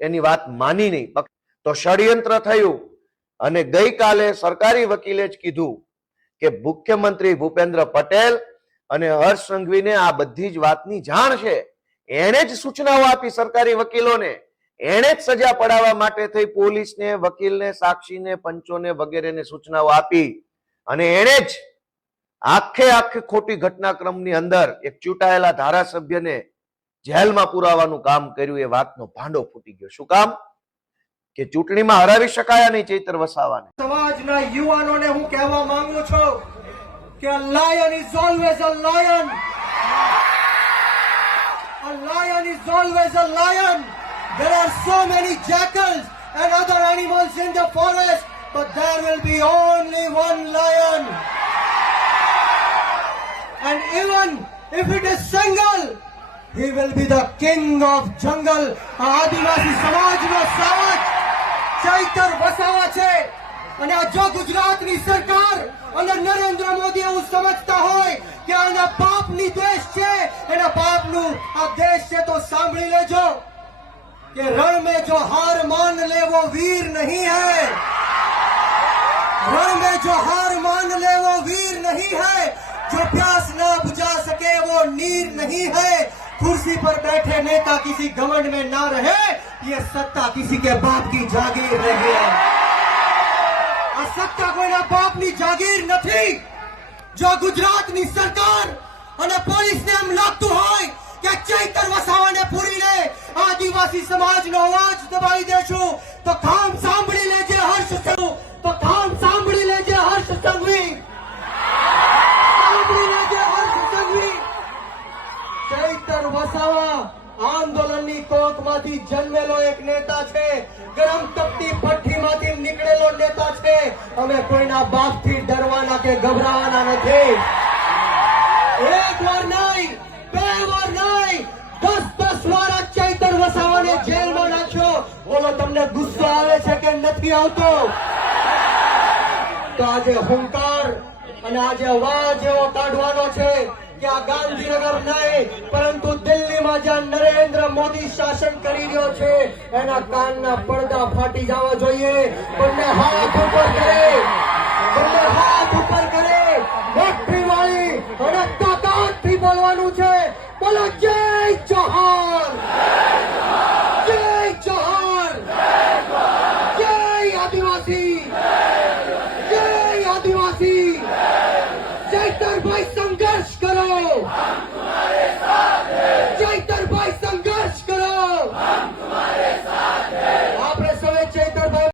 એની વાત માની નહીં. તો ષડયંત્ર થયું અને ગઈકાલે સરકારી વકીલે જ કીધું કે મુખ્યમંત્રી ભૂપેન્દ્ર પટેલ અને હર્ષ સંઘવીને આ બધી જ વાતની જાણ છે. એણે જ સૂચનાઓ આપી સરકારી વકીલોને, એણે જ સજા પડાવવા માટે થઈ પોલીસને, વકીલને, સાક્ષીને, પંચોને વગેરેને સૂચનાઓ આપી અને એણે જ આખે ખોટી ઘટનાક્રમની અંદર એક ચૂંટાયેલા ધારાસભ્યને જેલમાં પુરાવાનું કામ કર્યું. એ વાતનો ભાંડો ફૂટી ગયો. શું કામ? કે ચૂંટણીમાં હરાવી શકાયા નહીં ચૈતર વસાવાને. સમાજના યુવાનોને હું કહેવા માંગુ છું કે a lion is always a lion. A lion is always a lion. There are so many jackals and other animals in the forest, but there will be only one lion. And even if it is single, he will be the king of jungle. આદિવાસી સમાજનો સાવજ ચૈતર વસાવા છે. અને જો ગુજરાતની સરકાર અને નરેન્દ્ર મોદી એવું સમજતા હોય કે આના પાપની દેશ છે, એના પાપનું આ દેશ છે, તો સાંભળી લેજો કે રણ में जो हार मान ले वो वीर नहीं है. रण में जो हार मान ले वो वीर नहीं है. जो प्यास ना बुझा सके वो नीर नहीं है. कुर्सी पर बैठे नेता किसी घमंड में ना रहे, ये सत्ता किसी के बाप की जागीर नहीं है. આ સત્તા કોઈના બાપની જાગીર નથી. જો ગુજરાતની સરકાર અને પોલીસને એમ લાગતું હોય કે ચૈતર વસાવાને પૂરીને આદિવાસી સમાજનો અવાજ દબાવી દેશું, તો કામ સાંભળી લેજે હર્ષ સંઘવી. તો કામ સાંભળી લેજે હર્ષ સંઘવી. સાંભળી લેજે હર્ષ સંઘવી. ચૈતર વસાવા આંદોલનની કોકમાંથી જન્મેલો એક નેતા છે. ગરમ તપતી ભઠ્ઠીમાંથી નીકળેલો નેતા છે. અમે કોઈના બાપથી ડરવાના કે ગભરાવાના નથી. એક વાર નહીં, બે વાર નહીં, 10 વાર આ ચૈતર વસાવાને જેલમાં નાખ્યો. બોલો, તમને ગુસ્સો આવે છે કે નથી આવતો? તો આજે હુંકાર અને આજે અવાજ એવો કાઢવાનો છે કે આ ગાંધીનગર નહીં પરંતુ દિલ્હીમાં જ્યાં નરેન્દ્ર મોદી શાસન કરી રહ્યો છે એના કાનના પડદા ફાટી જવા જોઈએ. બંને હાથ ઉપર કરે, બંને હાથ ઉપર કરે.